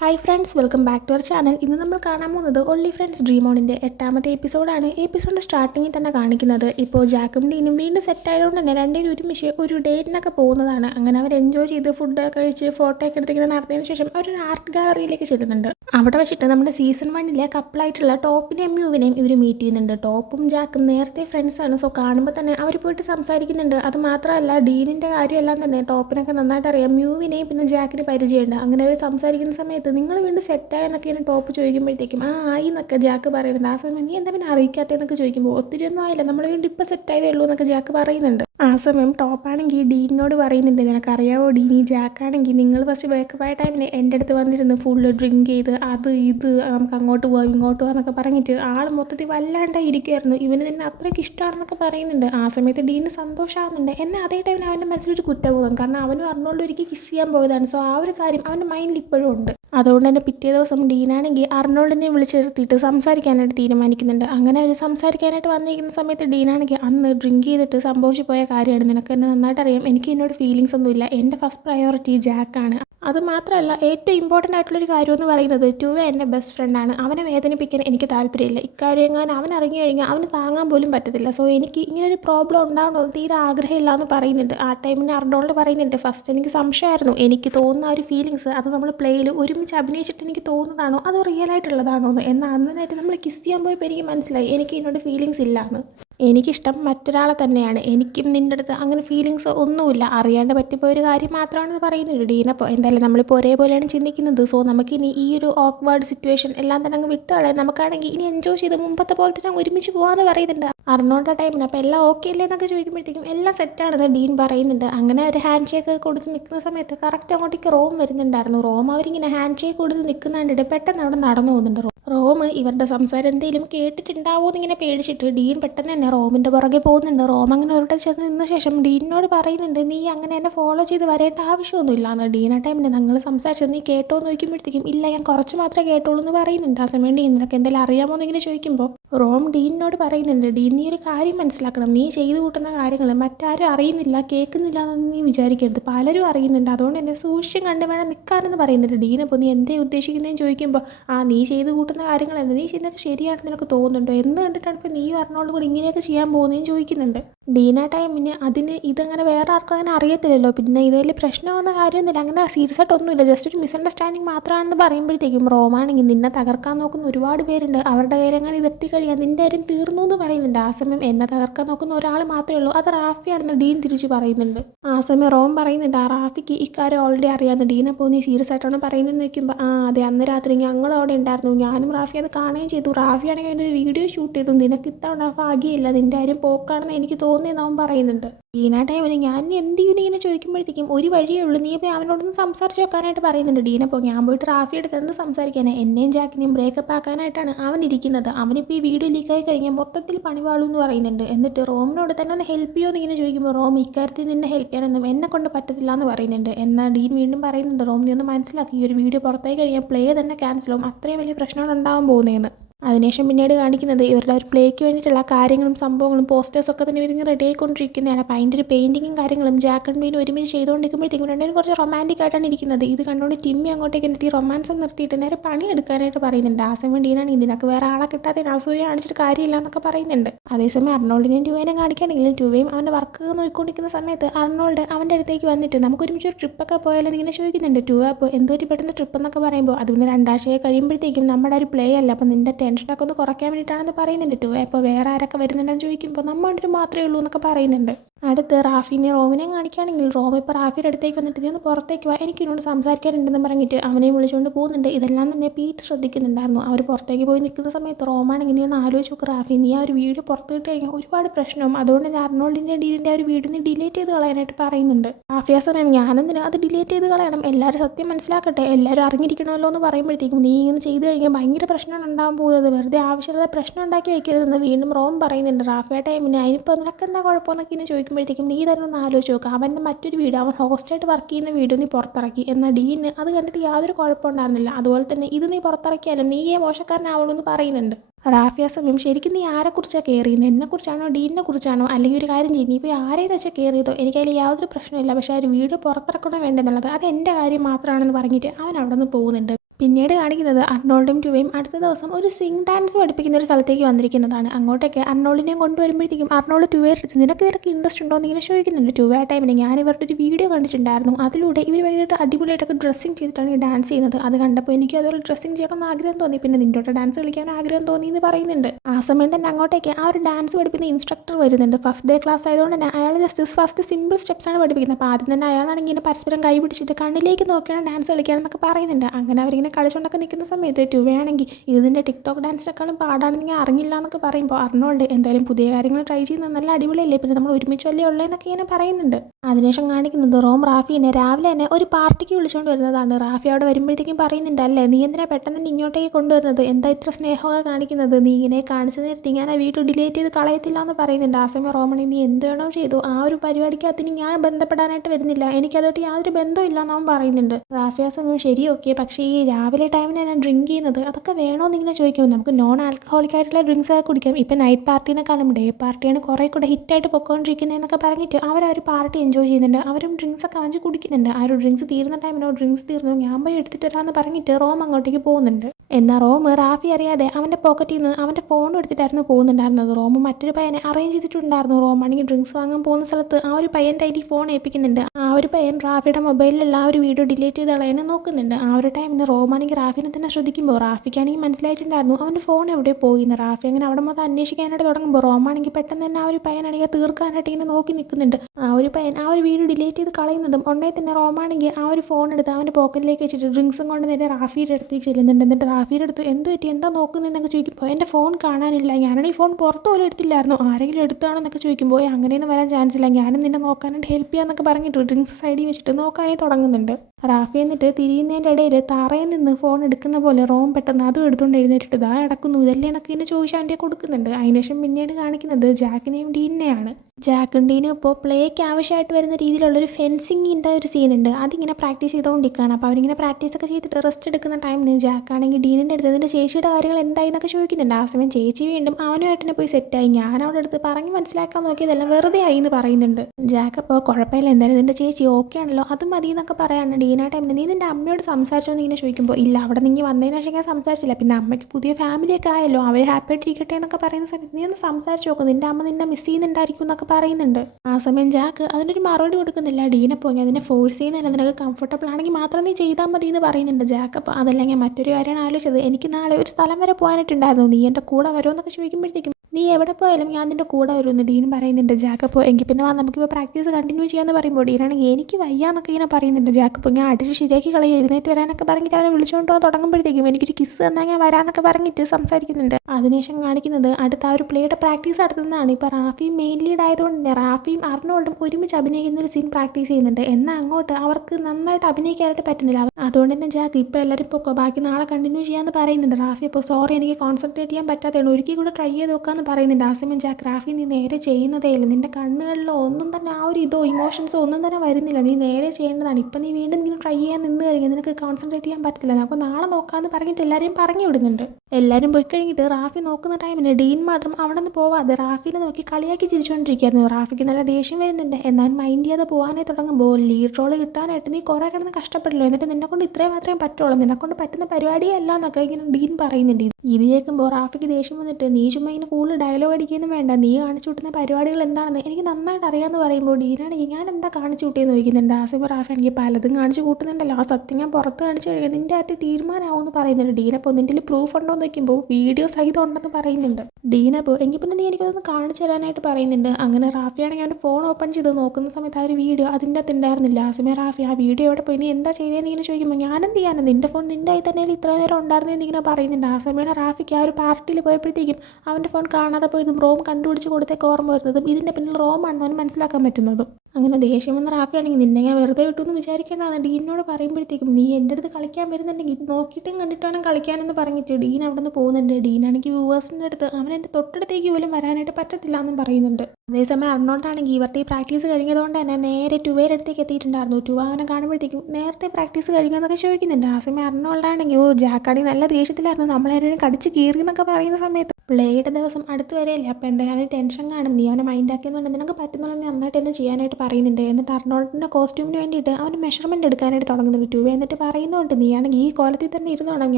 Hi friends, welcome back to our channel. ഇന്ന് നമ്മൾ കാണാൻ പോകുന്നത് ഒൺലി ഫ്രണ്ട്സ് ഡ്രീം ഓണിൻ്റെ 8ാമത്തെ എപ്പിസോഡാണ്. എപ്പിസോഡിൻ്റെ സ്റ്റാർട്ടിങ്ങിൽ തന്നെ കാണിക്കുന്നത് ഇപ്പോൾ ജാക്കും ഡീനും വീണ്ടും സെറ്റ് ആയതുകൊണ്ട് തന്നെ രണ്ടുപേരും ഒരുമിച്ച് ഒരു ഡേറ്റിനൊക്കെ പോകുന്നതാണ്. അങ്ങനെ അവർ എൻജോയ് ചെയ്ത് ഫുഡ് കഴിച്ച് ഫോട്ടോ ഒക്കെ എടുത്തിങ്ങനെ നടത്തിയതിന് ശേഷം അവരൊരു ആർട്ട് ഗാലറിയിലേക്ക് ചെല്ലുന്നുണ്ട്. അവിടെ വെച്ചിട്ട് നമ്മുടെ സീസൺ 1 കപ്പിളായിട്ടുള്ള ടോപ്പിനെയും മ്യൂവിനെയും ഇവർ മീറ്റ് ചെയ്യുന്നുണ്ട്. ടോപ്പും ജാക്കും നേരത്തെ ഫ്രണ്ട്സാണ്. സോ കാണുമ്പോൾ തന്നെ അവർ പോയിട്ട് സംസാരിക്കുന്നുണ്ട്. അത് മാത്രമല്ല ഡീനിൻ്റെ കാര്യമെല്ലാം തന്നെ ടോപ്പിനൊക്കെ നന്നായിട്ട് അറിയാം. മ്യൂവിനെയും പിന്നെ ജാക്കിന് പരിചയമുണ്ട്. അങ്ങനെ അവർ സംസാരിക്കുന്ന സമയത്ത് നിങ്ങൾ വീണ്ടും സെറ്റായെന്നൊക്കെ ഇങ്ങനെ ടോപ്പ് ചോദിക്കുമ്പോഴത്തേക്കും ആയി എന്നൊക്കെ ജാക്ക് പറയുന്നുണ്ട്. ആ സമയം നീ എന്താ പിന്നെ അറിയിക്കാത്തതെന്നൊക്കെ ചോദിക്കുമ്പോൾ ഒത്തിരി ഒന്നും ആയില്ല, നമ്മൾ വീണ്ടും ഇപ്പം സെറ്റായതേ ഉള്ളൂ എന്നൊക്കെ ജാക്ക് പറയുന്നുണ്ട്. ആ സമയം ടോപ്പാണെങ്കിൽ ഡീനിനോട് പറയുന്നുണ്ട്, നിനക്കറിയാവോ ഡീനി, ജാക്കാണെങ്കിൽ നിങ്ങൾ ഫസ്റ്റ് ബ്രേക്കപ്പ് ആയ ടൈമിന് എൻ്റെ അടുത്ത് വന്നിരുന്ന് ഫുള്ള് ഡ്രിങ്ക് ചെയ്ത് അത് ഇത് നമുക്ക് അങ്ങോട്ട് പോകാം ഇങ്ങോട്ട് പോകാം എന്നൊക്കെ പറഞ്ഞിട്ട് ആൾ മൊത്തത്തിൽ വല്ലാണ്ടായി ഇരിക്കുമായിരുന്നു. ഇവന് നിന്നെ അത്രയ്ക്ക് ഇഷ്ടമാണെന്നൊക്കെ പറയുന്നുണ്ട്. ആ സമയത്ത് ഡീന് സന്തോഷമാകുന്നുണ്ട്. എന്നാൽ അതേ ടൈമിൽ അവൻ്റെ മനസ്സിലൊരു കുറ്റബോധം, കാരണം അവനും അർണോൾഡ് ഒരിക്കൽ കിസ് ചെയ്യാൻ പോയതാണ്. സോ ആ ഒരു കാര്യം അവൻ്റെ മൈൻഡിൽ ഇപ്പോഴും ഉണ്ട്. അതുകൊണ്ട് തന്നെ പിറ്റേ ദിവസം ഡീനാണെങ്കിൽ അർണോൾഡിനെ വിളിച്ചെടുത്തിട്ട് സംസാരിക്കാനായിട്ട് തീരുമാനിക്കുന്നുണ്ട്. അങ്ങനെ അവർ സംസാരിക്കാനായിട്ട് വന്നിരിക്കുന്ന സമയത്ത് ഡീനാണെങ്കിൽ അന്ന് ഡ്രിങ്ക് ചെയ്തിട്ട് സംഭവിച്ചു പോയ കാര്യമാണ്. നിനക്ക് എന്നെ നന്നായിട്ട് അറിയാം, എനിക്ക് എന്നോട് ഫീലിങ്സ് ഒന്നുമില്ല, എൻ്റെ ഫസ്റ്റ് പ്രയോറിറ്റി ജാക്കാണ്. അത് മാത്രമല്ല ഏറ്റവും ഇമ്പോർട്ടൻ്റ് ആയിട്ടുള്ളൊരു കാര്യം എന്ന് പറയുന്നത് ടൂവ എൻ്റെ ബെസ്റ്റ് ഫ്രണ്ടാണ്. അവനെ വേദനിപ്പിക്കാൻ എനിക്ക് താല്പര്യമില്ല. ഇക്കാര്യം എങ്ങാനും അവൻ ഇറങ്ങി കഴിഞ്ഞാൽ അവന് താങ്ങാൻ പോലും പറ്റത്തില്ല. സോ എനിക്ക് ഇങ്ങനൊരു പ്രോബ്ലം ഉണ്ടാവണമെന്ന് തീരെ ആഗ്രഹമില്ല എന്ന് പറയുന്നുണ്ട്. ആ ടൈമിന് അർണോൾഡ് പറയുന്നുണ്ട്, ഫസ്റ്റ് എനിക്ക് സംശയമായിരുന്നു, എനിക്ക് തോന്നുന്ന ഒരു ഫീലിങ്സ് അത് നമ്മൾ പ്ലേയിൽ ഒരുമിച്ച് അഭിനയിച്ചിട്ട് എനിക്ക് തോന്നുന്നതാണോ അതോ റിയൽ ആയിട്ടുള്ളതാണോ എന്ന്. എന്നാൽ അന്നേരമായിട്ട് നമ്മൾ കിസ് ചെയ്യാൻ പോയപ്പോൾ എനിക്ക് മനസ്സിലായി എനിക്ക് എന്നോട് ഫീലിങ്സ് ഇല്ലയെന്ന്. എനിക്കിഷ്ടം മറ്റൊരാളെ തന്നെയാണ്. എനിക്കും നിൻ്റെ അടുത്ത് അങ്ങനെ ഫീലിങ്സ് ഒന്നുമില്ല, അറിയാണ്ട് പറ്റിപ്പോയ ഒരു കാര്യം മാത്രമാണെന്ന് പറയുന്നുണ്ട് ഡീൻ. അപ്പോൾ എന്തായാലും നമ്മളിപ്പോൾ ഒരേപോലെയാണ് ചിന്തിക്കുന്നത്. സോ നമുക്കിനി ഈ ഒരു ഓക്വേർഡ് സിറ്റുവേഷൻ എല്ലാം തന്നെ അങ്ങ് വിട്ടുകളയാം. നമുക്കാണെങ്കിൽ ഇനി എൻജോയ് ചെയ്ത് മുമ്പത്തെ പോലെ തന്നെ ഒരുമിച്ച് പോകാമെന്ന് പറയുന്നുണ്ട് അർണോൾഡ് ടൈമിന്. അപ്പോൾ എല്ലാം ഓക്കെ അല്ലേ എന്നൊക്കെ ചോദിക്കുമ്പോഴത്തേക്കും എല്ലാം സെറ്റാണെന്ന് ഡീൻ പറയുന്നുണ്ട്. അങ്ങനെ ഒരു ഹാൻഡ് ഷേക്ക് കൊടുത്ത് നിൽക്കുന്ന സമയത്ത് കറക്റ്റ് അങ്ങോട്ടേക്ക് റോം വരുന്നുണ്ടായിരുന്നു. റോം അവരിങ്ങനെ ഹാൻഡ് ഷേക്ക് കൊടുത്ത് നിൽക്കുന്നുണ്ട്. പെട്ടെന്ന് അവിടെ നടന്നു പോകുന്നുണ്ട് റോം. ഇവരുടെ സംസാരം എന്തെങ്കിലും കേട്ടിട്ടുണ്ടാവോ എന്നിങ്ങനെ പേടിച്ചിട്ട് ഡീൻ പെട്ടെന്ന് തന്നെ റോമിൻ്റെ പുറകെ പോകുന്നുണ്ട്. റോം അങ്ങനെ ഒരിടത്ത് ചെന്ന് നിന്ന ശേഷം ഡീനിനോട് പറയുന്നുണ്ട്, നീ അങ്ങനെ എന്നെ ഫോളോ ചെയ്ത് വരേണ്ട ആവശ്യമൊന്നുമില്ല എന്ന്. ഡീൻ ആ ടൈമിന് ഞങ്ങൾ സംസാരിച്ചത് നീ കേട്ടോ എന്ന് ചോദിക്കുമ്പോഴത്തേക്കും ഇല്ല, ഞാൻ കുറച്ച് മാത്രമേ കേട്ടോളൂ എന്ന് പറയുന്നുണ്ട്. ആ സമയം ഡീൻ നിനക്ക് എന്തെങ്കിലും അറിയാമോ എന്നിങ്ങനെ ചോദിക്കുമ്പോൾ റോം ഡീനിനോട് പറയുന്നുണ്ട്, ഡീൻ നീ ഒരു കാര്യം മനസ്സിലാക്കണം, നീ ചെയ്തു കൂട്ടുന്ന കാര്യങ്ങൾ മറ്റാരും അറിയുന്നില്ല കേൾക്കുന്നില്ല എന്നൊന്നും നീ വിചാരിക്കരുത്, പലരും അറിയുന്നുണ്ട്. അതുകൊണ്ട് എന്നെ സൂക്ഷ്യം കണ്ട് വേണം നിൽക്കാനെന്ന് പറയുന്നുണ്ട് ഡീൻ. അപ്പോൾ നീ എന്തേ ഉദ്ദേശിക്കുന്നതെന്ന് ചോദിക്കുമ്പോൾ നീ ചെയ്തു കൂട്ടുന്ന കാര്യങ്ങൾ എന്താ, നീ ചെയ്യുന്നതൊക്കെ ശരിയാണെന്ന് നിനക്ക് തോന്നുന്നുണ്ടോ, എന്ന് കണ്ടിട്ടാണ് ഇപ്പോൾ നീയും അർണോൾഡ് കൂടി ഇങ്ങനെയൊക്കെ ചെയ്യാൻ പോകുന്നതെന്ന് ചോദിക്കുന്നുണ്ട്. ഡീന ടൈമിന് അതിന് ഇതങ്ങനെ വേറെ ആർക്കും അങ്ങനെ അറിയത്തില്ലല്ലോ, പിന്നെ ഇതിൽ പ്രശ്നമാകുന്ന കാര്യമൊന്നുമില്ല, അങ്ങനെ സീരിയസ് ആയിട്ടൊന്നുമില്ല, ജസ്റ്റ് ഒരു മിസ്അണ്ടർസ്റ്റാൻഡിങ് മാത്രമാണെന്ന് പറയുമ്പോഴത്തേക്കും റോമാണെങ്കിൽ നിന്നെ തകർക്കാൻ നോക്കുന്ന ഒരുപാട് പേരുണ്ട്, അവരുടെ കയ്യിൽ അങ്ങനെ ഇതെത്തി കഴിയാൻ നിൻ്റെ കാര്യം തീർന്നു എന്ന് പറയുന്നുണ്ട്. ആ സമയം എന്നെ തകർക്കാൻ നോക്കുന്ന ഒരാൾ മാത്രമേ ഉള്ളൂ, അത് റാഫിയാണെന്ന് ഡീൻ തിരിച്ച് പറയുന്നുണ്ട്. ആ സമയം റോം പറയുന്നുണ്ട്, ആ റാഫിക്ക് ഇക്കാര്യം ഓൾറെഡി അറിയാമെന്ന്. ഡീൻ അപ്പോൾ നീ സീരിയസ് ആയിട്ടാണ് പറയുന്നതെന്ന് വെക്കുമ്പോൾ അതെ, അന്ന് രാത്രി ഞങ്ങളും അവിടെ ഉണ്ടായിരുന്നു, ഞാനും റാഫി അത് കാണുകയും ചെയ്തു, റാഫിയാണെങ്കിൽ അതിൻ്റെ ഒരു വീഡിയോ ഷൂട്ട് ചെയ്തു, നിനക്ക് ഇത്തവണ ഭാഗ്യമില്ല, നിൻ്റെ കാര്യം പോക്കാണെന്ന് എനിക്ക് തോന്നിയെന്ന് അവൻ പറയുന്നുണ്ട്. ഡീന ടൈമിന് ഞാൻ എന്ത് ചെയ്യുന്നു ഇങ്ങനെ ചോദിക്കുമ്പോഴത്തേക്കും ഒരു വഴിയേ ഉള്ളൂ, നീ പോയി അവനോടൊന്ന് സംസാരിച്ച് വെക്കാനായിട്ട് പറയുന്നുണ്ട്. ഡീന അപ്പോൾ ഞാൻ പോയിട്ട് റാഫി എടുത്ത് എന്ത് സംസാരിക്കാനാണ്, എന്നെയും ജാക്കിനെയും ബ്രേക്കപ്പ് ആക്കാനായിട്ടാണ് അവൻ ഇരിക്കുന്നത്, അവനിപ്പോൾ ഈ വീഡിയോ ലീക്കായി കഴിഞ്ഞാൽ മൊത്തത്തിൽ പണിവാളൂ എന്ന് പറയുന്നുണ്ട്. എന്നിട്ട് റോമിനോട് തന്നെ ഒന്ന് ഹെൽപ്പ് ചെയ്യുമോ എന്നിങ്ങനെ ചോദിക്കുമ്പോൾ റോം ഇക്കാര്യത്തിൽ നിന്നെ ഹെൽപ്പ് ചെയ്യാനൊന്നും എന്നെ കൊണ്ട് പറ്റത്തില്ല എന്ന് പറയുന്നുണ്ട്. എന്നാൽ ഡീൻ വീണ്ടും പറയുന്നുണ്ട്, റോം നീ ഒന്ന് മനസ്സിലാക്കി, ഈ ഒരു വീഡിയോ പുറത്തായി കഴിഞ്ഞാൽ പ്ലേ തന്നെ ക്യാൻസലാവും, അത്രയും വലിയ പ്രശ്നമാണ് ഉണ്ടാകാൻ പോകുന്നതെന്ന്. അതിനുശേഷം പിന്നീട് കാണിക്കുന്നത് ഇവരുടെ ഒരു പ്ലേക്ക് വേണ്ടിയിട്ടുള്ള കാര്യങ്ങളും സംഭവങ്ങളും പോസ്റ്റേഴ്സൊക്കെ തന്നെ ഇവരിങ്ങനെ റെഡി ആയിക്കൊണ്ടിരിക്കുന്നതാണ്. അപ്പോൾ അതിൻ്റെ ഒരു പെയിൻറ്റിങ്ങും കാര്യങ്ങളും ജാക്കും ഡീനും ഒരുമിച്ച് ചെയ്തുകൊണ്ടിരിക്കുമ്പോഴത്തേക്കും രണ്ടുപേരും കുറച്ച് റൊമാൻറ്റിക് ആയിട്ടാണ് ഇരിക്കുന്നത്. ഇത് കണ്ടുകൊണ്ട് ടിമ്മി അങ്ങോട്ടേക്ക് എന്നിട്ട് ഈ റൊമാൻസ് നിർത്തിയിട്ട് നേരെ പണി എടുക്കാനായിട്ട് പറയുന്നുണ്ട്. ആ സമയം ഡീനാണ് ഇതിനൊക്കെ വേറെ ആളെ കിട്ടാതെ അസൂയ കാണിച്ചിട്ട് കാര്യമില്ല എന്നൊക്കെ പറയുന്നുണ്ട്. അതേസമയം അർണോൾഡിനെയും ട്യൂവേനെ കാണിക്കുകയാണെങ്കിലും ട്യൂവയും അവൻ്റെ വർക്ക് നോക്കിക്കൊണ്ടിരിക്കുന്ന സമയത്ത് അർണോൾഡ് അവൻ്റെ അടുത്തേക്ക് വന്നിട്ട് നമുക്ക് ഒരുമിച്ച് ഒരു ട്രിപ്പൊക്കെ പോയാലെന്ന് ഇങ്ങനെ ചോദിക്കുന്നുണ്ട്. ട്യൂവ അപ്പോൾ എന്തൊരു പെട്ടെന്ന് ട്രിപ്പ് എന്നൊക്കെ പറയുമ്പോൾ അതുകൊണ്ട് 2 ആഴ്ചയായി കഴിയുമ്പോഴത്തേക്കും നമ്മുടെ ഒരു പ്ലേ അല്ല, അപ്പോൾ നിൻ്റെ ടെൻഷനൊക്കെ ഒന്ന് കുറയ്ക്കാൻ വേണ്ടിയിട്ടാണെന്ന് പറയുന്നുണ്ട്. ട്യൂവ അപ്പോൾ വേറെ ആരൊക്കെ വരുന്നുണ്ടെന്ന് ചോദിക്കുമ്പോൾ നമ്മളുടെ മാത്രമേ ഉള്ളൂ എന്നൊക്കെ പറയുന്നുണ്ട്. അടുത്ത് റാഫിനെ റോമിനെയും കാണിക്കുകയാണെങ്കിൽ റോം ഇപ്പോൾ റാഫിയുടെ അടുത്തേക്ക് വന്നിട്ട് നീ ഒന്ന് പുറത്തേക്ക് വാ, എനിക്ക് എന്നോട് സംസാരിക്കാനുണ്ടെന്ന് പറഞ്ഞിട്ട് അവനെയും വിളിച്ചുകൊണ്ട് പോകുന്നുണ്ട്. ഇതെല്ലാം തന്നെ പീറ്റ് ശ്രദ്ധിക്കുന്നുണ്ടായിരുന്നു. അവർ പുറത്തേക്ക് പോയി നിൽക്കുന്ന സമയത്ത് റോമാണെങ്കിൽ നീ ഒന്ന് ആലോചിച്ച് നോക്ക് റാഫി, നീ ആ ഒരു വീഡിയോ പുറത്തിട്ട് കഴിഞ്ഞാൽ ഒരുപാട് പ്രശ്നവും, അതുകൊണ്ട് തന്നെ അർണോൾഡിൻ്റെ ഡീലിൻ്റെ ആ ഒരു വീഡിയോ നീ ഡിലീറ്റ് ചെയ്ത് കളയാനായിട്ട് പറയുന്നുണ്ട്. റാഫി ആ സമയം ഞാനെന്തിനാ അത് ഡിലീറ്റ് ചെയ്ത് കളയണം, എല്ലാവരും സത്യം മനസ്സിലാക്കട്ടെ, എല്ലാവരും അറിഞ്ഞിരിക്കണമല്ലോ എന്ന് പറയുമ്പോഴത്തേക്കും നീ ഇങ്ങനെ ചെയ്ത് കഴിഞ്ഞാൽ ഭയങ്കര പ്രശ്നമാണ് ഉണ്ടാകാൻ പോകുന്നത്, വെറുതെ ആവശ്യമില്ലാതെ പ്രശ്നം ഉണ്ടാക്കി വയ്ക്കരുതെന്ന് വീണ്ടും റോം പറയുന്നുണ്ട്. റാഫിയ ടൈമിന് അതിനിപ്പോൾ നിനക്കെന്താ കുഴപ്പമെന്നൊക്കെ ഇങ്ങനെ ചോദിക്കുമ്പോഴത്തേക്കും നീ തന്നെ ഒന്ന് ആലോചിച്ച് നോക്കുക, അവൻ്റെ മറ്റൊരു വീഡിയോ അവൻ ഹോസ്റ്റായിട്ട് വർക്ക് ചെയ്യുന്ന വീഡിയോ നീ പുറത്തിറക്കി, എന്നാൽ ഡീന് അത് കണ്ടിട്ട് യാതൊരു കുഴപ്പമുണ്ടായിരുന്നില്ല, അതുപോലെ തന്നെ ഇത് നീ പുറത്തിറക്കിയാലും നീയേ മോശക്കാരനാവുള്ളൂ എന്ന് പറയുന്നുണ്ട്. റാഫിയ സമയം ശരിക്കും നീ ആരെക്കുറിച്ചാണ് കെയർ ചെയ്യുന്നത്, എന്നെക്കുറിച്ചാണോ ഡീനിനെ കുറിച്ചാണോ, അല്ലെങ്കിൽ ഒരു കാര്യം ചെയ്യും നീ ഇപ്പോൾ ആരെയും വെച്ചാൽ കെയർ ചെയ്തോ, എനിക്കതിൽ യാതൊരു പ്രശ്നമില്ല, പക്ഷേ ആ ഒരു വീഡിയോ പുറത്തിറക്കണോ വേണ്ടെന്നുള്ളത് അത് എൻ്റെ കാര്യം മാത്രമാണെന്ന് പറഞ്ഞിട്ട് അവൻ അവിടെ നിന്ന് പോകുന്നുണ്ട്. പിന്നീട് കാണിക്കുന്നത് അർണോൾഡും ടുവയും അടുത്ത ദിവസം ഒരു സിംഗ് ഡാൻസ് പഠിപ്പിക്കുന്ന ഒരു സ്ഥലത്തേക്ക് വന്നിരിക്കുന്നതാണ്. അങ്ങോട്ടേക്ക് അർണോൾഡിനെയും കൊണ്ടുവരുമ്പോഴത്തേക്കും അർണോൾഡ് ടുവയുടെ അടുത്ത് നിനക്ക് ഇൻട്രസ്റ്റ് ഉണ്ടോ എന്ന് ഇങ്ങനെ ചോദിക്കുന്നുണ്ട്. ടുവ ആ ടൈമിന് ഞാൻ ഇവരുടെ ഒരു വീഡിയോ കണ്ടിട്ടുണ്ടായിരുന്നു, അതിലൂടെ ഇവർ ഭയങ്കരമായിട്ട് അടിപൊളിയായിട്ടൊക്കെ ഡ്രസ്സിങ് ചെയ്തിട്ടാണ് ഈ ഡാൻസ് ചെയ്യുന്നത്. അത് കണ്ടപ്പോൾ എനിക്ക് അതുപോലെ ഡ്രസ്സിങ് ചെയ്യണമെന്ന് ആഗ്രഹം തോന്നി, പിന്നെ നിൻ്റെ ഡാൻസ് കളിക്കാൻ ആഗ്രഹം തോന്നി എന്ന് പറയുന്നുണ്ട്. ആ സമയം തന്നെ അങ്ങോട്ടേക്ക് ആ ഒരു ഡാൻസ് പഠിപ്പിക്കുന്ന ഇൻസ്ട്രക്ടർ വരുന്നുണ്ട്. ഫസ്റ്റ് ഡേ ക്ലാസ് ആയതുകൊണ്ട് തന്നെ അയാൾ ഫസ്റ്റ് സിമ്പിൾ സ്റ്റെപ്സ് ആണ് പഠിപ്പിക്കുന്നത്. അപ്പോൾ ആദ്യം തന്നെ അയാളാണെങ്കിൽ ഇങ്ങനെ പരസ്പരം കൈ പിടിച്ചിട്ട് കണ്ണിലേക്ക് നോക്കിയാണ് ഡാൻസ് കളിക്കാനെന്നൊക്കെ പറയുന്നുണ്ട്. അങ്ങനെ അവരിങ്ങനെ കളിച്ചുകൊണ്ടൊക്കെ നിൽക്കുന്ന സമയത്ത് ടുവയാണെങ്കിൽ ഇത് നിൻ്റെ ടിക്ടോക്ക് ഡാൻസിനേക്കാളും പാടാണെന്ന് ഞാൻ അറിഞ്ഞില്ല എന്നൊക്കെ പറയുമ്പോൾ അർണോൾഡ് എന്തായാലും പുതിയ കാര്യങ്ങൾ ട്രൈ ചെയ്യുന്നത് നല്ല അടിപൊളിയല്ലേ, പിന്നെ നമ്മൾ ഒരുമിച്ചല്ലേ ഉള്ളതെന്നൊക്കെ ഇങ്ങനെ പറയുന്നുണ്ട്. അതിനുശേഷം കാണിക്കുന്നത് റോം റാഫിനെ രാവിലെ തന്നെ ഒരു പാർട്ടിക്ക് വിളിച്ചുകൊണ്ട് വരുന്നതാണ്. റാഫി അവിടെ വരുമ്പോഴത്തേക്കും പറയുന്നുണ്ട്, അല്ലേ നീ എന്തിനാ പെട്ടെന്ന് തന്നെ ഇങ്ങോട്ടേക്ക് കൊണ്ടുവരുന്നത്, എന്താ ഇത്ര സ്നേഹമൊക്കെ കാണിക്കുന്നത്, നീ ഇങ്ങനെ കാണിച്ചു നിർത്തി ഞാൻ ആ വീട്ടിൽ ഡിലേറ്റ് ചെയ്ത് കളയത്തില്ല എന്ന് പറയുന്നുണ്ട്. ആ സമയം റോമണി നീ എന്ത് വേണോ ചെയ്തു, ആ ഒരു പരിപാടിക്കകത്തിന് ഞാൻ ബന്ധപ്പെടാനായിട്ട് വരുന്നില്ല, എനിക്കതോട്ട് യാതൊരു ബന്ധവും ഇല്ല എന്നവൻ പറയുന്നുണ്ട്. റാഫി ആ സമയം ശരി ഓക്കെ, പക്ഷേ ഈ രാവിലെ ടൈമിന് ഞാൻ ഡ്രിങ്ക് ചെയ്യുന്നത് അതൊക്കെ വേണോന്ന് ഇങ്ങനെ ചോദിക്കുമ്പോൾ നമുക്ക് നോൺ ആൽക്കഹോളിക് ആയിട്ടുള്ള ഡ്രിങ്ക്സ് ഒക്കെ കുടിക്കാം, ഇപ്പം നൈറ്റ് പാർട്ടിനെക്കാളും ഡേ പാർട്ടിയാണ് കുറേ കൂടെ ഹിറ്റായിട്ട് പൊക്കോണ്ടിരിക്കുന്നതെന്നൊക്കെ പറഞ്ഞിട്ട് അവർ ആ ഒരു പാർട്ടി എൻജോയ് ചെയ്യുന്നുണ്ട്. അവരും ഡ്രിങ്ക്സ് ഒക്കെ വാങ്ങിച്ച് കുടിക്കുന്നുണ്ട്. ആ ഒരു ഡ്രിങ്ക്സ് തീർന്ന ടൈമിനോ ഡ്രിങ്ക്സ് തീർന്നു ഞാൻ പോയി എടുത്തിട്ട് വരാമെന്ന് പറഞ്ഞിട്ട് റോം അങ്ങോട്ടേക്ക് പോകുന്നുണ്ട്. എന്നാൽ റോം റാഫി അറിയാതെ അവൻ്റെ പോക്കറ്റിൽ നിന്ന് അവൻ്റെ ഫോൺ എടുത്തിട്ടായിരുന്നു പോകുന്നുണ്ടായിരുന്നത്. റോം മറ്റൊരു പയ്യനെ അറേഞ്ച് ചെയ്തിട്ടുണ്ടായിരുന്നു. റോം ആണെങ്കിൽ ഡ്രിങ്ക്സ് വാങ്ങാൻ പോകുന്ന സ്ഥലത്ത് ആ ഒരു പയ്യൻ്റെ കയ്യിൽ ഫോൺ ഏൽപ്പിക്കുന്നുണ്ട്. ആ ഒരു പയ്യൻ റാഫിയുടെ മൊബൈലിലുള്ള ആ ഒരു വീഡിയോ ഡിലീറ്റ് ചെയ്ത് കളയാൻ നോക്കുന്നുണ്ട്. ആ ഒരു ടൈമിന് റോം ആണെങ്കിൽ റാഫിനെ തന്നെ ശ്രദ്ധിക്കുമ്പോൾ റാഫിക്കാണെങ്കിൽ മനസ്സിലായിട്ടുണ്ടായിരുന്നു അവൻ്റെ ഫോൺ എവിടെ പോയിന്ന്. റാഫി അങ്ങനെ അവിടെ മൊത്തം അന്വേഷിക്കാനായിട്ട് തുടങ്ങുമ്പോൾ റോം ആണെങ്കിൽ പെട്ടെന്ന് തന്നെ ആ ഒരു പയ്യനാണെങ്കിൽ തീർക്കാനായിട്ട് ഇങ്ങനെ നോക്കി നിൽക്കുന്നുണ്ട്. ആ ഒരു പയ്യൻ ആ ഒരു വീഡിയോ ഡിലീറ്റ് ചെയ്ത് കളയുന്നതും ഉടനെ തന്നെ റോം ആണെങ്കിൽ ആ ഒരു ഫോൺ എടുത്ത് അവൻ്റെ പോക്കറ്റിലേക്ക് വെച്ചിട്ട് ഡ്രിങ്ക്സും കൊണ്ട് നേരെ റാഫിയുടെ അടുത്തേക്ക് ചെല്ലുന്നുണ്ട്. എന്നിട്ട് റാഫിയുടെ അടുത്ത് എന്ത് പറ്റി എന്താ നോക്കുന്നതെന്നൊക്കെ ചോദിക്കുമ്പോൾ എൻ്റെ ഫോൺ കാണാനില്ല, ഞാനാണെങ്കിൽ ഫോൺ പുറത്ത് പോലും എടുത്തില്ലായിരുന്നു, ആരെങ്കിലും എടുത്താണെന്നൊക്കെ ചോദിക്കുമ്പോൾ അങ്ങനെയൊന്നും വരാൻ ചാൻസ് ഇല്ല, ഞാനും നിന്നെ നോക്കാനായിട്ട് ഹെൽപ്പ് ചെയ്യാന്നൊക്കെ പറഞ്ഞിട്ട് ഡ്രിങ്ക്സ് സൈഡിൽ വെച്ചിട്ട് നോക്കാനേ തുടങ്ങുന്നുണ്ട്. റാഫി എന്നിട്ട് തിരിയുന്നതിൻ്റെ ഇടയിൽ തറയിൽ നിന്ന് ഫോൺ എടുക്കുന്ന പോലെ റോം പെട്ടെന്ന് അതും എടുത്തുകൊണ്ട് എഴുന്നേറ്റിട്ട് ഇതാ അടക്കുന്നു ഇതല്ലേ എന്നൊക്കെ ഇങ്ങനെ ചോദിച്ചാൽ അവൻ്റെ കൊടുക്കുന്നുണ്ട്. അതിനുശേഷം പിന്നീട് കാണിക്കുന്നത് ജാക്കിനെയും ഡീനെയാണ്. ജാക്കും ഡീനും ഇപ്പോൾ പ്ലേക്ക് ആവശ്യമായിട്ട് വരുന്ന രീതിയിലുള്ളൊരു ഫെൻസിങ്ങിൻ്റെ ഒരു സീനുണ്ട്, അതിങ്ങനെ പ്രാക്ടീസ് ചെയ്തുകൊണ്ടിരിക്കുകയാണ്. അപ്പോൾ അവരിങ്ങനെ പ്രാക്ടീസൊക്കെ ചെയ്തിട്ട് റെസ്റ്റ് എടുക്കുന്ന ടൈമിന് ജാക്കാണെങ്കിൽ ഡീനിൻ്റെ അടുത്ത് ഇതിൻ്റെ ചേച്ചിയുടെ കാര്യങ്ങൾ എന്തായി എന്നൊക്കെ ചോദിക്കുന്നുണ്ട്. ആ സമയം ചേച്ചി വീണ്ടും അവനുമായിട്ട് തന്നെ പോയി സെറ്റായി, ഞാൻ അവളുടെ അടുത്ത് പറഞ്ഞ് മനസ്സിലാക്കാൻ നോക്കിയതെല്ലാം വെറുതെ ആയി എന്ന് പറയുന്നുണ്ട്. ജാക്ക് അപ്പോൾ കുഴപ്പമില്ല എന്തായാലും നിൻ്റെ ചേച്ചി ഓക്കെ ആണല്ലോ അത് മതി എന്നൊക്കെ പറയാണ്. ഡീനാ ടൈമിന് നീ നിൻ്റെ അമ്മയോട് സംസാരിച്ചോ എന്ന് ഇങ്ങനെ ചോദിക്കുമ്പോൾ ഇല്ല അവിടെ നീ വന്നതിന് ശേഷം ഞാൻ സംസാരിച്ചില്ല, പിന്നെ അമ്മയ്ക്ക് പുതിയ ഫാമിലിയൊക്കെ ആയല്ലോ അവർ ഹാപ്പി ആയിട്ടിരിക്കട്ടെ എന്നൊക്കെ പറയുന്ന സമയത്ത് നീ ഒന്ന് സംസാരിച്ച് നോക്കും, നിൻ്റെ അമ്മ നിന്നെ മിസ് ചെയ്യുന്നുണ്ടായിരിക്കും എന്നൊക്കെ പറയുന്നുണ്ട്. ആ സമയം ജാക്ക് അതിനൊരു മറുപടി കൊടുക്കുന്നില്ല. ഡീനെ പോയി അതിനെ ഫോഴ്സ് ചെയ്യുന്നില്ല, നിനക്ക് കംഫർട്ടബിൾ ആണെങ്കിൽ മാത്രം നീ ചെയ്താൽ മതി എന്ന് പറയുന്നുണ്ട്. ജാക്ക് അപ്പോൾ അതല്ലെങ്കിൽ മറ്റൊരു കാര്യമാണ് ആലോചിച്ചത്, എനിക്ക് നാളെ ഒരു സ്ഥലം വരെ പോകാനായിട്ടുണ്ടായിരുന്നു, നീ എൻ്റെ കൂടെ വരുമോ എന്നൊക്കെ ചോദിക്കുമ്പോഴത്തേക്കും നീ എവിടെ പോയാലും ഞാൻ നിൻ്റെ കൂടെ വരുമെന്ന് ഡീൻ പറയുന്നുണ്ട്. ജാക്കപ്പോൾ എങ്കിൽ പിന്നെ നമുക്കിപ്പോൾ പ്രാക്ടീസ് കണ്ടിന്യൂ ചെയ്യാമെന്ന് പറയുമ്പോൾ ഡീനാണെങ്കിൽ എനിക്ക് വയ്യാന്നൊക്കെ ഇങ്ങനെ പറയുന്നുണ്ട്. ജാക്കപ്പോൾ ഞാൻ അടിച്ച് ശരിയാക്കി കളയും എഴുന്നേറ്റ് വരാനൊക്കെ പറഞ്ഞിട്ട് അവനെ വിളിച്ചുകൊണ്ട് പോകാൻ തുടങ്ങുമ്പോഴത്തേക്കും എനിക്കൊരു കിസ് തന്നാൽ ഞാൻ വരാമെന്നൊക്കെ പറഞ്ഞിട്ട് സംസാരിക്കുന്നുണ്ട്. അതിനുശേഷം കാണിക്കുന്നത് അടുത്ത ആ ഒരു പ്ലേയുടെ പ്രാക്ടീസ് നടത്തുന്നതാണ്. ഇപ്പോൾ റാഫി മെയിൻ ലീഡ് ആയതുകൊണ്ട് തന്നെ റാഫിയും അർണോൾഡും ഒരുമിച്ച് അഭിനയിക്കുന്ന ഒരു സീൻ പ്രാക്ടീസ് ചെയ്യുന്നുണ്ട്. എന്നാൽ അങ്ങോട്ട് അവർക്ക് നന്നായിട്ട് അഭിനയിക്കാനായിട്ട് പറ്റുന്നില്ല. അതുകൊണ്ട് തന്നെ ജാക്ക് ഇപ്പോൾ എല്ലാവരും ഇപ്പോൾ ബാക്കി നാളെ കണ്ടിന്യൂ ചെയ്യാമെന്ന് പറയുന്നുണ്ട്. റാഫി ഇപ്പോൾ സോറി എനിക്ക് കോൺസെൻട്രേറ്റ് ചെയ്യാൻ പറ്റാത്തതാണ്, ഒരിക്കൽ കൂടെ ട്രൈ ചെയ്ത് നോക്കാമെന്ന് പറയുന്നുണ്ട്. ആ സമയം ജാക്ക് റാഫി നീ നേരെ ചെയ്യുന്നതേ ഇല്ല, നിൻ്റെ കണ്ണുകളിലോ ഒന്നും തന്നെ ആ ഒരു ഇതോ ഇമോഷൻസോ ഒന്നും തന്നെ വരുന്നില്ല, നീ നേരെ ചെയ്യേണ്ടതാണ്, ഇപ്പം നീ വീണ്ടും ഇങ്ങനെ ട്രൈ ചെയ്യാൻ നിന്ന് കഴിഞ്ഞാൽ നിനക്ക് കോൺസെൻട്രേറ്റ് ചെയ്യാൻ പറ്റില്ല, നമുക്ക് നാളെ നോക്കാമെന്ന് പറഞ്ഞിട്ട് എല്ലാവരെയും പറഞ്ഞു വിടുന്നുണ്ട്. എല്ലാവരും പോയി കഴിഞ്ഞിട്ട് റാഫി നോക്കുന്ന ടൈമിന് ഡീൻ മാത്രം അവിടെ നിന്ന് പോവാതെ റാഫിനെ നോക്കി കളിയാക്കി ചിരിച്ചുകൊണ്ടിരിക്കുകയായിരുന്നു. റാഫിക്ക് നല്ല ദേഷ്യം വരുന്നുണ്ട്. എന്നാൽ മൈൻഡ് ചെയ്യാതെ പോകാനായി തുടങ്ങുമ്പോൾ ലീഡ് റോള് കിട്ടാനായിട്ട് നീ കുറേ കിടന്ന് കഷ്ടപ്പെടല്ലോ, എന്നിട്ട് നിന്നെ കൊണ്ട് ഇത്രയും മാത്രമേ പറ്റുള്ളൂ, നിന്നെക്കൊണ്ട് പറ്റുന്ന പരിപാടിയേ അല്ല എന്നൊക്കെ ഇങ്ങനെ ഡീൻ പറയുന്നുണ്ട്. ഇത് കേൾക്കുമ്പോൾ റാഫിക്ക് ദേഷ്യം വന്നിട്ട് നീ ചുമ്മാ ഇങ്ങനെ കൂടുതൽ ഡയലോഗ് അടിക്കുകയൊന്നും വേണ്ട, നീ കാണിച്ചു കൂട്ടുന്ന പരിപാടികൾ എന്താണെന്ന് എനിക്ക് നന്നായിട്ട് അറിയാമെന്ന് പറയുമ്പോൾ ഡീനാണെങ്കിൽ ഞാൻ എന്താ കാണിച്ചു കൂട്ടിയെന്ന് ചോദിക്കുന്നുണ്ട്. ആ സമയം റാഫി ആണെങ്കിൽ പലതും കാണിച്ചു കൂട്ടുന്നുണ്ടല്ലോ, ആ സത്യം ഞാൻ പുറത്ത് കാണിച്ചു കഴിഞ്ഞാൽ നിൻ്റെ അകത്ത് തീരുമാനമാവുമെന്ന് പറയുന്നുണ്ട്. ഡീനപ്പോൾ നിൻ്റെ പ്രൂഫ് ഉണ്ടോ എന്ന് നോക്കുമ്പോൾ വീഡിയോ സഹിതം ഉണ്ടെന്ന് പറയുന്നുണ്ട്. ഡീനപ്പോൾ എങ്കിൽ പിന്നെ നീ എനിക്കതൊന്ന് കാണിച്ചു തരാനായിട്ട് പറയുന്നുണ്ട്. അങ്ങനെ റാഫിയാണെങ്കിൽ അവൻ്റെ ഫോൺ ഓപ്പൺ ചെയ്ത് നോക്കുന്ന സമയത്ത് ആ ഒരു വീഡിയോ അതിൻ്റെ അകത്ത് ഉണ്ടായിരുന്നില്ല. ആ സമയം റാഫി ആ വീഡിയോ എവിടെ പോയി നീ എന്താ ചെയ്തതെന്ന് ഇങ്ങനെ ചോദിക്കുമ്പോൾ ഞാനെന്ത് ചെയ്യാനും നിൻ്റെ ഫോൺ നിൻ്റെ ആയി തന്നെ ഇത്ര നേരം ഉണ്ടായിരുന്നെന്ന് ഇങ്ങനെ പറയുന്നുണ്ട്. ആ സമയം റാഫിക്ക് ആ ഒരു പാർട്ടിയിൽ പോയപ്പോഴത്തേക്കും അവൻ്റെ ഫോൺ കാണാതെ പോയതും റോം കണ്ടുപിടിച്ച് കൊടുത്തേക്ക് ഓർമ്മ വരുന്നതും ഇതിൻ്റെ പിന്നിൽ റോമാണെന്ന് അവന് മനസ്സിലാക്കാൻ പറ്റുന്നതും. അങ്ങനെ ദേഷ്യം വന്ന റാഫിയാണെങ്കിൽ നിന്നെ ഞാൻ വെറുതെ വിട്ടു എന്ന് വിചാരിക്കേണ്ടതാണ് ഡീനോട് പറയുമ്പോഴത്തേക്കും നീ എൻ്റെ അടുത്ത് കളിക്കാൻ വരുന്നുണ്ടെങ്കിൽ നോക്കിയിട്ടും കണ്ടിട്ട് വേണം കളിക്കാനെന്ന് പറഞ്ഞിട്ട് ഡീൻ അവിടെ നിന്ന് പോകുന്നുണ്ട്. ഡീനാണെങ്കിൽ വ്യൂവേഴ്സിൻ്റെ അടുത്ത് അവൻ എൻ്റെ തൊട്ടടുത്തേക്ക് പോലും വരാനായിട്ട് പറ്റത്തില്ല എന്നും പറയുന്നുണ്ട്. അതേസമയം അർണോൾഡാണെങ്കിൽ ഇവരുടെ ഈ പ്രാക്ടീസ് കഴിഞ്ഞതുകൊണ്ട് തന്നെ നേരെ ടുവയുടെ അടുത്തേക്ക് എത്തിയിട്ടുണ്ടായിരുന്നു. ടുവ അവനെ കാണുമ്പോഴത്തേക്കും നേരത്തെ പ്രാക്ടീസ് കഴിഞ്ഞെന്നൊക്കെ ചോദിക്കുന്നുണ്ട്. ആ സമയം അർണോൾഡാണെങ്കിൽ ജാക്കാണെങ്കിൽ നല്ല ദേഷ്യത്തിലായിരുന്നു, നമ്മളെല്ലാവരും കടിച്ച് കീറി എന്നൊക്കെ പറയുന്ന സമയത്ത് പ്ലേയുടെ ദിവസം അടുത്ത് വരെയല്ലേ, അപ്പോൾ എന്തായാലും ടെൻഷൻ കാണും, നീ അവനെ മൈൻഡ് ആക്കിയെന്നുണ്ട് നിനക്ക് പറ്റുന്നുള്ളത് നന്നായിട്ട് തന്നെ ചെയ്യാനായിട്ട് പറയുന്നുണ്ട്. എന്നിട്ട് അർണോൾഡിൻ്റെ കോസ്റ്റ്യൂമിന് വേണ്ടിയിട്ട് അവൻ്റെ മെഷർമെൻറ്റ് എടുക്കാനായിട്ട് തുടങ്ങുന്നുണ്ട് ട്യൂബ്. എന്നിട്ട് പറയുന്നുണ്ട്, നീയാണെങ്കിൽ ഈ കോലത്തിൽ തന്നെ ഇരുന്നോണം,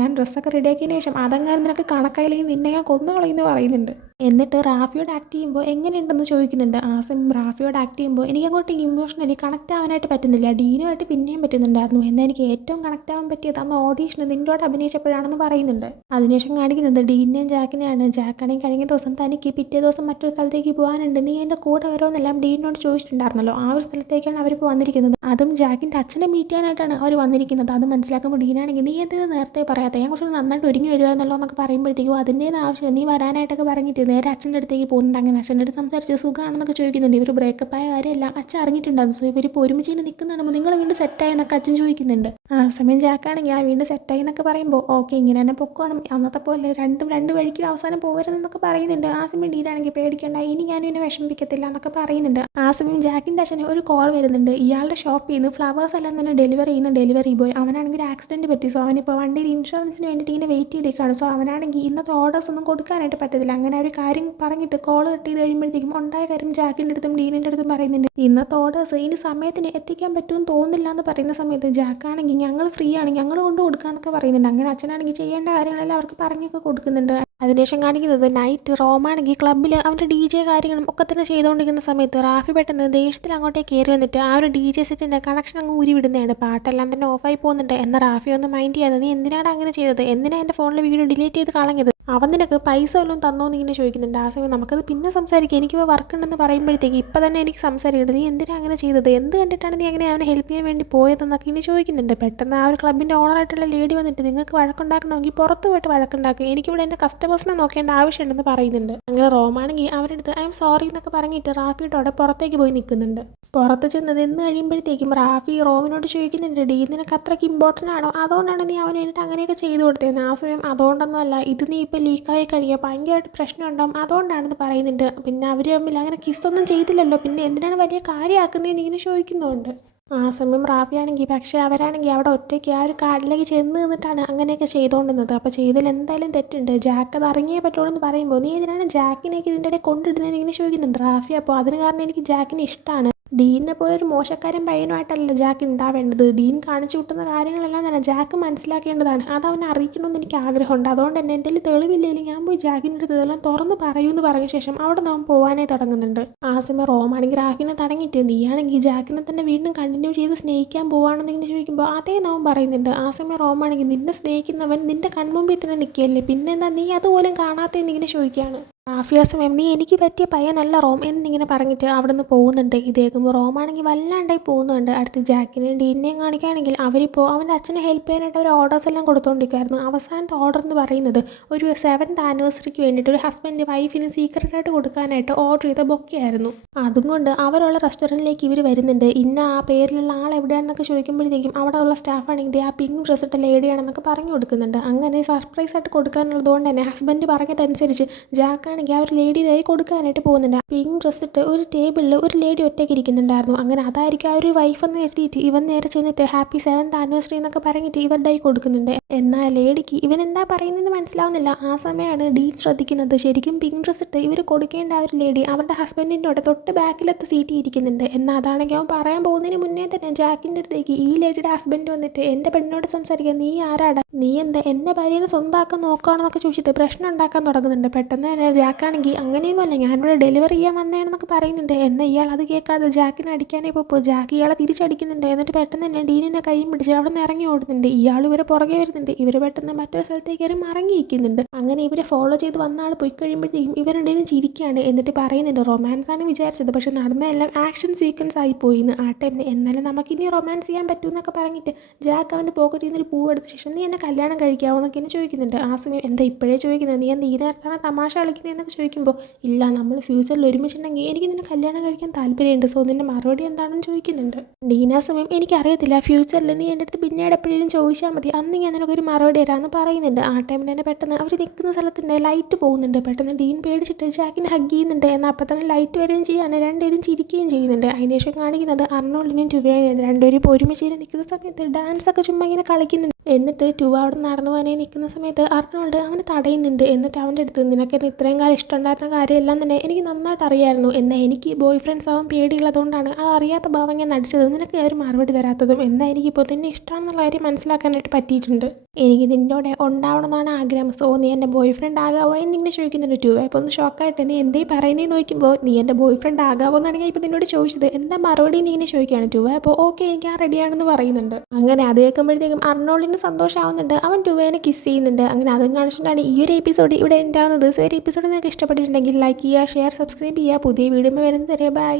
ഞാൻ ഡ്രസ്സൊക്കെ റെഡിയാക്കിയതിന് ശേഷം അതെങ്ങാനും നിനക്ക് കണക്കായില്ലെങ്കിൽ നിന്നെ ഞാൻ കൊന്നു കളയുമെന്ന് പറയുന്നുണ്ട്. എന്നിട്ട് റാഫിയോട് ആക്ട് ചെയ്യുമ്പോൾ എങ്ങനെയുണ്ടെന്ന് ചോദിക്കുന്നുണ്ട്. ആ സമയം റാഫിയോട് ആക്ട് ചെയ്യുമ്പോൾ എനിക്ക് അങ്ങോട്ട് ഇമോഷണലി കണക്ട് ആവാനായിട്ട് പറ്റുന്നില്ല. ഡീനുമായിട്ട് പിന്നെയും പറ്റുന്നുണ്ടായിരുന്നു. എന്നാൽ എനിക്ക് ഏറ്റവും കണക്ട് ആവാൻ പറ്റിയത് അന്ന് ഓഡീഷന് നിന്നോട് അഭിനയിച്ചപ്പോഴാണെന്ന് പറയുന്നുണ്ട്. അതിനുശേഷം കാണിക്കുന്നത് ഡീനിനെയും ജാക്കിനെയാണ്. ജാക്കാണെങ്കിൽ കഴിഞ്ഞ ദിവസം തനിക്ക് പിറ്റേ ദിവസം മറ്റൊരു സ്ഥലത്തേക്ക് പോകാനുണ്ട്, നീ എൻ്റെ കൂടെ വരുമെന്നെല്ലാം ഡീനിനോട് ചോദിച്ചിട്ടുണ്ടായിരുന്നല്ലോ. ആ ഒരു സ്ഥലത്തേക്കാണ് അവരിപ്പോൾ വന്നിരിക്കുന്നത്. അതും ജാക്കിൻ്റെ അച്ഛനെ മീറ്റ് ചെയ്യാനായിട്ടാണ് അവർ വന്നിരിക്കുന്നത്. അത് മനസ്സിലാക്കുമ്പോൾ ഡീനാണെങ്കിൽ നീ എന്ത് നേരത്തെ പറയാത്ത, ഞാൻ കുറച്ച് നന്നായിട്ട് ഒരുങ്ങി വരുമായിരുന്നല്ലോ എന്നൊക്കെ പറയുമ്പോഴത്തേക്കും അതിൻ്റേത് ആവശ്യം നീ വരാനായിട്ടൊക്കെ പറഞ്ഞിട്ട് നേരെ അച്ഛൻ്റെ അടുത്തേക്ക് പോകുന്നുണ്ട്. അങ്ങനെ അച്ഛൻ്റെ അടുത്ത് സംസാരിച്ച് സുഖമാണെന്നൊക്കെ ചോദിക്കുന്നുണ്ട്. ഇവർ ബ്രേക്കപ്പ് ആയ കാര്യമല്ല അച്ഛൻ അറിഞ്ഞിട്ടുണ്ടായിരുന്നു. സോ ഇവരിപ്പോൾ ഒരുമിച്ച് തന്നെ നിൽക്കുന്നതാകുമ്പോൾ നിങ്ങൾ വീണ്ടും സെറ്റായി എന്നൊക്കെ അച്ഛൻ ചോദിക്കുന്നുണ്ട്. ആ സമയം ജാക്കാണെങ്കിൽ ആ വീണ്ടും സെറ്റായി എന്നൊക്കെ പറയുമ്പോൾ ഓക്കെ ഇങ്ങനെ തന്നെ പൊക്കോണം, അന്നത്തെ പോലെ രണ്ട് വഴിക്കും അവസാനം പോകരുതെന്നൊക്കെ പറയുന്നുണ്ട്. ആ സമയം ഡീനാണെങ്കിൽ പേടിക്കേണ്ട, ഇനി ഞാനും ഇവനെ വിഷമിപ്പിക്കത്തില്ല എന്നൊക്കെ പറയുന്നുണ്ട്. ആ സമയം ജാക്കിൻ്റെ അച്ഛന് ഒരു കോൾ വരുന്നുണ്ട്. ഇയാളുടെ ഷോപ്പിൽ നിന്ന് ഫ്ലവേഴ്സ് എല്ലാം തന്നെ ഡെലിവറി ചെയ്യുന്ന ഡെലിവറി ബോയ് അവനാണെങ്കിൽ ഒരു ആക്സിഡൻറ്റ് പറ്റി. സോ അവനിപ്പോൾ വണ്ടിയിൽ ഇൻഷുറൻസിന് വേണ്ടിയിട്ട് ഇങ്ങനെ വെയിറ്റ് ചെയ്തേക്കാണ്. സോ അവനാണെങ്കിൽ ഇന്നത്തെ ഓർഡേഴ്സ് ഒന്നും കൊടുക്കാനായിട്ട് പറ്റത്തില്ല. അങ്ങനെ ഒരു കാര്യം പറഞ്ഞിട്ട് കോൾ കട്ട് ചെയ്ത് കഴിയുമ്പോഴത്തേക്കും ഉണ്ടായ കാര്യം ജാക്കിൻ്റെ അടുത്തും ഡീനിൻ്റെ അടുത്തും പറയുന്നുണ്ട്. ഇന്നത്തെ ഓർഡേഴ്സ് ഇനി സമയത്തിന് എത്തിക്കാൻ പറ്റുമെന്ന് തോന്നുന്നില്ല എന്ന് പറയുന്ന സമയത്ത് ജാക്കാണെങ്കിൽ ഞങ്ങൾ ഫ്രീ ആണ്, ഞങ്ങൾ കൊണ്ട് കൊടുക്കാമെന്നൊക്കെ പറയുന്നുണ്ട്. അങ്ങനെ അച്ഛനാണെങ്കിൽ ചെയ്യേണ്ട കാര്യങ്ങളെല്ലാം അവർക്ക് പറഞ്ഞൊക്കെ കൊടുക്കുന്നുണ്ട്. അതിനുശേഷം കാണിക്കുന്നത് നൈറ്റ് റോമാണെങ്കിൽ ക്ലബ്ബിൽ അവൻ്റെ DJ കാര്യങ്ങളും ഒക്കെ തന്നെ ചെയ്തുകൊണ്ടിരിക്കുന്ന സമയത്ത് റാഫി പെട്ടെന്ന് ദേഷ്യത്തിൽ അങ്ങോട്ടേക്ക് കയറി വന്നിട്ട് ആ ഒരു DJ സെറ്റിൻ്റെ കണക്ഷൻ അങ്ങ് ഊരി വിടുന്നതാണ്. പാട്ടെല്ലാം തന്നെ ഓഫായി പോകുന്നുണ്ട്. എന്നാൽ റാഫി ഒന്ന് മൈൻഡ് ചെയ്യാതെ നീ എന്തിനാണ് അങ്ങനെ ചെയ്തത്, എന്തിനാണ് എൻ്റെ ഫോണിൽ വീഡിയോ ഡിലീറ്റ് ചെയ്ത് കളഞ്ഞത്, അവൻ നിനക്ക് പൈസ വല്ലതും തന്നോന്ന് ഇങ്ങനെ ചോദിക്കുന്നുണ്ട്. ആ സമയം നമുക്കത് പിന്നെ സംസാരിക്കാം, എനിക്കിപ്പോൾ വർക്ക് ഉണ്ടെന്ന് പറയുമ്പോഴത്തേക്ക് ഇപ്പം തന്നെ എനിക്ക് സംസാരിക്കരുത്, നീ എന്തിനാണ് അങ്ങനെ ചെയ്തത്, എന്ത് കണ്ടിട്ടാണ് നീ അങ്ങനെ അവനെ ഹെൽപ്പ് ചെയ്യാൻ വേണ്ടി പോയതെന്നൊക്കെ ഇങ്ങനെ ചോദിക്കുന്നുണ്ട്. പെട്ടെന്ന് ആ ഒരു ക്ലബിൻ്റെ ഓണറായിട്ടുള്ള ലേഡി വന്നിട്ട് നിങ്ങൾക്ക് വഴക്കുണ്ടാക്കണമെങ്കിൽ പുറത്ത് പോയിട്ട് വഴക്കുണ്ടാക്കുക, എനിക്കിവിടെ എൻ്റെ കസ്റ്റമേഴ്സിനെ നോക്കേണ്ട ആവശ്യമുണ്ടെന്ന് പറയുന്നുണ്ട്. അങ്ങനെ റോമാണെങ്കിൽ അവരുടെ അടുത്ത് ഐ എം സോറി എന്നൊക്കെ പറഞ്ഞിട്ട് റാഫിയോടെ പുറത്തേക്ക് പോയി നിൽക്കുന്നുണ്ട്. പുറത്ത് ചെന്നത് എന്ന് കഴിയുമ്പോഴത്തേക്കും റാഫി റോമിനോട് ചോദിക്കുന്നുണ്ട്, ഡീ നിനക്ക് അത്രയ്ക്ക് ഇമ്പോർട്ടൻ്റ് ആണോ, അതുകൊണ്ടാണ് നീ അവന് വേണ്ടിയിട്ട് അങ്ങനെയൊക്കെ ചെയ്തു കൊടുത്തതെന്ന്. ആ സമയം അതുകൊണ്ടൊന്നുമല്ല, ഇത് നീ ഇപ്പോൾ ലീക്കായി കഴിയുക ഭയങ്കരമായിട്ട് പ്രശ്നം ഉണ്ടാകും അതുകൊണ്ടാണെന്ന് പറയുന്നുണ്ട്. പിന്നെ അവർ തമ്മിൽ അങ്ങനെ കിസ്സൊന്നും ചെയ്തില്ലല്ലോ, പിന്നെ എന്തിനാണ് വലിയ കാര്യമാക്കുന്നതെന്ന് ഇങ്ങനെ ചോദിക്കുന്നുണ്ട്. ആ സമയം റാഫിയാണെങ്കിൽ പക്ഷേ അവരാണെങ്കിൽ അവിടെ ഒറ്റയ്ക്ക് ആ ഒരു കാട്ടിലേക്ക് ചെന്ന് നിന്നിട്ടാണ് അങ്ങനെയൊക്കെ ചെയ്തുകൊണ്ടിരുന്നത്. അപ്പോൾ ചെയ്തതിൽ എന്തായാലും തെറ്റുണ്ട്, ജാക്ക് അത് അറിഞ്ഞേ പറ്റുള്ളൂ എന്ന് പറയുമ്പോൾ നീ ഇതിനാണ് ജാക്കിനേക്ക് ഇതിൻ്റെ ഇടയിൽ കൊണ്ടിടുന്നതെന്ന് ഇങ്ങനെ ചോദിക്കുന്നുണ്ട് റാഫി. അപ്പോൾ അതിന് കാരണം എനിക്ക് ജാക്കിനെ ഇഷ്ടമാണ്, ഡീനെ പോലെ ഒരു മോശക്കാരൻ പയ്യനുമായിട്ടല്ല ജാക്ക് ഉണ്ടാവേണ്ടത്, ഡീൻ കാണിച്ചു കൂട്ടുന്ന കാര്യങ്ങളെല്ലാം തന്നെ ജാക്ക് മനസ്സിലാക്കേണ്ടതാണ്, അത് അവനെ അറിയിക്കണമെന്ന് എനിക്ക് ആഗ്രഹമുണ്ട്, അതുകൊണ്ട് തന്നെ എൻ്റെ തെളിവില്ലെങ്കിൽ ഞാൻ പോയി ജാക്കിൻ്റെ അടുത്ത് ഇതെല്ലാം തുറന്ന് പറയുമെന്ന് പറഞ്ഞ ശേഷം അവിടെ നാം പോകാനേ തുടങ്ങുന്നുണ്ട്. ആ സമയം റോമാണെങ്കിൽ റാഫിനെ തടങ്ങിയിട്ട് നീയാണെങ്കിൽ ജാക്കിനെ തന്നെ വീണ്ടും കണ്ടിന്യൂ ചെയ്ത് സ്നേഹിക്കാൻ പോവാണെന്ന് ഇങ്ങനെ ചോദിക്കുമ്പോൾ അതേ നാം പറയുന്നുണ്ട്. ആ സമയം റോമാണെങ്കിൽ നിന്നെ സ്നേഹിക്കുന്നവൻ നിന്റെ കൺമുമ്പിൽ തന്നെ നിൽക്കുകയല്ലേ, പിന്നെന്താ നീ അതുപോലും കാണാത്തതെന്ന് ഇങ്ങനെ ചോദിക്കുകയാണ്. റാഫി ആ സമയം നീ എനിക്ക് പറ്റിയ പയ്യനല്ല റോം എന്നിങ്ങനെ പറഞ്ഞിട്ട് അവിടെ നിന്ന് പോകുന്നുണ്ട്. ഇതേക്കുമ്പോൾ റോമാണെങ്കിൽ വല്ലാണ്ടായി പോകുന്നുണ്ട്. അടുത്ത് ജാക്കിനെയും ഡീനിനെയും കാണിക്കുകയാണെങ്കിൽ അവരിപ്പോൾ അവൻ്റെ അച്ഛനെ ഹെൽപ്പ് ചെയ്യാനായിട്ട് അവർ ഓർഡേഴ്സ് എല്ലാം കൊടുത്തുകൊണ്ടിരിക്കുകയായിരുന്നു. അവസാനത്തെ ഓർഡർ എന്ന് പറയുന്നത് ഒരു 7th ആനിവേഴ്സറിക്ക് വേണ്ടിയിട്ട് ഒരു ഹസ്ബൻഡ് വൈഫിന് സീക്രട്ടായിട്ട് കൊടുക്കാനായിട്ട് ഓർഡർ ചെയ്ത ബൊക്കെയായിരുന്നു. അതുകൊണ്ട് അവരുള്ള റെസ്റ്റോറൻറ്റിലേക്ക് ഇവർ വരുന്നുണ്ട്. ഇന്ന ആ പേരിലുള്ള ആൾ എവിടെയാണെന്നൊക്കെ ചോദിക്കുമ്പോഴത്തേക്കും അവിടെ ഉള്ള സ്റ്റാഫാണെങ്കിൽ ആ പിങ്ക് ഡ്രസ് ഇട്ട ലേഡിയാണെന്നൊക്കെ പറഞ്ഞു കൊടുക്കുന്നുണ്ട്. അങ്ങനെ സർപ്രൈസ് ആയിട്ട് കൊടുക്കാനുള്ളതുകൊണ്ട് തന്നെ ഹസ്ബൻഡ് പറഞ്ഞതനുസരിച്ച് ജാക്ക് ആ ഒരു ലേഡിയുടെ കൈ കൊടുക്കാനായിട്ട് പോകുന്നുണ്ട്. പിങ്ക് ഡ്രസ് ഇട്ട് ഒരു ടേബിളിൽ ഒരു ലേഡി ഒറ്റയ്ക്ക് ഇരിക്കുന്നുണ്ടായിരുന്നു. അങ്ങനെ അതായിരിക്കും ആ ഒരു വൈഫ് എന്ന് എഴുതിയിട്ട് ഇവൻ നേരെ ചെന്നിട്ട് ഹാപ്പി 7th ആനിവേഴ്സറി എന്നൊക്കെ പറഞ്ഞിട്ട് ഇവരുടെ കൈ കൊടുക്കുന്നുണ്ട്. എന്നാൽ ലേഡിക്ക് ഇവൻ എന്താ പറയുന്നതെന്ന് മനസ്സിലാവുന്നില്ല. ആ സമയമാണ് ഡീൻ ശ്രദ്ധിക്കുന്നത് ശരിക്കും പിങ്ക് ഡ്രസ് ഇട്ട് ഇവർ കൊടുക്കേണ്ട ആ ഒരു ലേഡി അവരുടെ ഹസ്ബൻഡിൻ്റെ കൂടെ തൊട്ട് ബാക്കിലത്തെ സീറ്റ് ഇരിക്കുന്നുണ്ട്. എന്നാൽ അതാണെങ്കിൽ അവൻ പറയാൻ പോകുന്നതിന് മുന്നേ തന്നെ ജാക്കിൻ്റെ അടുത്തേക്ക് ഈ ലേഡിയുടെ ഹസ്ബൻഡ് വന്നിട്ട് എൻ്റെ പെണ്ണിനോട് സംസാരിക്കാൻ നീ ആരാടാ, നീ എന്താ എൻ്റെ ഭാര്യനെ സ്വന്തമാക്കാൻ നോക്കുകയാണെന്നൊക്കെ ചോദിച്ചിട്ട് പ്രശ്നം ഉണ്ടാക്കാൻ തുടങ്ങുന്നുണ്ട്. പെട്ടെന്ന് തന്നെ ജാക്കാണെങ്കിൽ അങ്ങനെയൊന്നുമല്ല ഞാനിവിടെ ഡെലിവറി ചെയ്യാൻ വന്നതാണെന്നൊക്കെ പറയുന്നുണ്ട്. എന്നാൽ ഇയാൾ അത് കേൾക്കാതെ ജാക്കിനെ അടിക്കാനേ ഇപ്പോൾ ജാക്ക് ഇയാളെ തിരിച്ചടിക്കുന്നുണ്ട്. എന്നിട്ട് പെട്ടെന്ന് തന്നെ ഡീനിനെ കൈയും പിടിച്ച് അവിടെ നിന്ന് ഇറങ്ങി ഓടുന്നുണ്ട്. ഇയാൾ ഇവരെ പുറകെ വരുന്നുണ്ട്. ഇവർ പെട്ടെന്ന് മറ്റൊരു സ്ഥലത്തേക്ക് കയറി മറങ്ങിയിരിക്കുന്നുണ്ട്. അങ്ങനെ ഇവരെ ഫോളോ ചെയ്ത് വന്ന ആൾ പോയി കഴിയുമ്പോഴത്തേക്കും ഇവരുടെയും ചിരിക്കുകയാണ്. എന്നിട്ട് പറയുന്നുണ്ട് റൊമാൻസ് ആണ് വിചാരിച്ചത്, പക്ഷെ നടന്നതെല്ലാം ആക്ഷൻ സീക്വൻസ് ആയി പോയിന്ന് ആ ടൈമിന്. എന്നാലും നമുക്കിനി റൊമാൻസ് ചെയ്യാൻ പറ്റുമെന്നൊക്കെ പറഞ്ഞിട്ട് ജാക്ക് അവൻ്റെ പോക്കറ്റിൽ നിന്ന് ഒരു പൂവ് എടുത്ത ശേഷം നീ എന്നെ കല്യാണം കഴിക്കാമോ എന്നൊക്കെ എന്നെ ചോദിക്കുന്നുണ്ട്. ആ സമയം എന്താ ഇപ്പോഴേ ചോദിക്കുന്നത്, നീ എന്താ ഈ നേരത്താണ് തമാശ കളിക്കുന്നതെന്നൊക്കെ ചോദിക്കുമ്പോൾ ഇല്ല നമ്മൾ ഫ്യൂച്ചറിൽ ഒരുമിച്ചുണ്ടെങ്കിൽ എനിക്ക് നിന്നെ കല്യാണം കഴിക്കാൻ താല്പര്യമുണ്ട്, സോ നിൻ്റെ മറുപടി എന്താണെന്ന് ചോദിക്കുന്നുണ്ട്. ഡീന സമയം എനിക്കറിയത്തില്ല, ഫ്യൂച്ചറിൽ നീ എൻ്റെ അടുത്ത് പിന്നീട് എപ്പോഴെങ്കിലും ചോദിച്ചാൽ മതി, അന്ന് ഞാൻ നിനക്കൊരു മറുപടി തരാമെന്ന് പറയുന്നുണ്ട്. ആ ടൈമിൽ തന്നെ പെട്ടെന്ന് അവർ നിൽക്കുന്ന സ്ഥലത്തിൻ്റെ ലൈറ്റ് പോകുന്നുണ്ട്. പെട്ടെന്ന് ഡീൻ പേടിച്ചിട്ട് ജാക്കിനെ ഹഗ് ചെയ്യുന്നുണ്ട്. എന്നാൽ അപ്പം തന്നെ ലൈറ്റ് വരികയും ചെയ്യാണ്, രണ്ടുപേരും ചിരിക്കുകയും ചെയ്യുന്നുണ്ട്. അതിനുശേഷം കാണിക്കുന്നത് അർണോൾഡിനെയും ടുവേനെയാണ്. രണ്ടുപേരും ഇപ്പോൾ ഒരുമിച്ച് നിൽക്കുന്ന സമയത്ത് ഡാൻസ് ഒക്കെ ചുമ്മാ ഇങ്ങനെ കളിക്കുന്നുണ്ട്. എന്നിട്ട് ടു അവിടെ നടന്നു പോകാനേ നിൽക്കുന്ന സമയത്ത് അർണോൾഡ് അവന് തടയുന്നുണ്ട്. എന്നിട്ട് അവൻ്റെ അടുത്ത് നിനക്ക് എന്നെ ഇത്രയും കാലം ഇഷ്ടമുണ്ടായിരുന്ന കാര്യമെല്ലാം തന്നെ എനിക്ക് നന്നായിട്ട് അറിയായിരുന്നു. എന്നാൽ എനിക്ക് ബോയ് ഫ്രണ്ട്സ് ആവാൻ പേടിയുള്ളതുകൊണ്ടാണ് അത് അറിയാത്ത ഭാവം ഞാൻ നടിച്ചത്. നിനക്ക് ഒരു മറുപടി തരാത്തതും എന്നാൽ എനിക്കിപ്പോൾ നിന്നെ ഇഷ്ടമാണെന്നുള്ള കാര്യം മനസ്സിലാക്കാനായിട്ട് പറ്റിയിട്ടുണ്ട്. എനിക്ക് നിന്നോടെ ഉണ്ടാവണമെന്നാണ് ആഗ്രഹം. സോ നീ എൻ്റെ ബോയ് ഫ്രണ്ട് ആകാവോ എന്നിങ്ങനെ ചോദിക്കുന്നുണ്ട് ടു. അപ്പോൾ ഒന്ന് ഷോക്കായിട്ട് നീ എന്തേ പറയുന്നതെന്ന് നോക്കുമ്പോൾ നീ എൻ്റെ ബോയ് ഫ്രണ്ട് ആകാവോ എന്നാണ് ഞാൻ ഇപ്പോൾ നിന്നോട് ചോദിച്ചത്. എന്താ മറുപടി നീ ഇങ്ങനെ ചോദിക്കുകയാണ് ടു. അപ്പോൾ ഓക്കെ എനിക്ക് ആ റെഡിയാണെന്ന് പറയുന്നുണ്ട്. അങ്ങനെ അത് കേൾക്കുമ്പോഴത്തേക്കും അർണോൾഡിന് സന്തോഷമാവുന്നുണ്ട്. അവൻ ടുവേനെ കിസ് ചെയ്യുന്നുണ്ട്. അങ്ങനെ അതും കാണിച്ചിട്ടാണ് ഈ ഒരു എപ്പിസോഡ് ഇവിടെ ഉണ്ടാവുന്നത്. സോ ഒരു എപ്പിസോഡ് നിങ്ങൾക്ക് ഇഷ്ടപ്പെട്ടിട്ടുണ്ടെങ്കിൽ ലൈക്ക് ചെയ്യുക, ഷെയർ, സബ്സ്ക്രൈബ് ചെയ്യുക. പുതിയ വീഡിയോ വരുന്നത് വരെ ബൈ.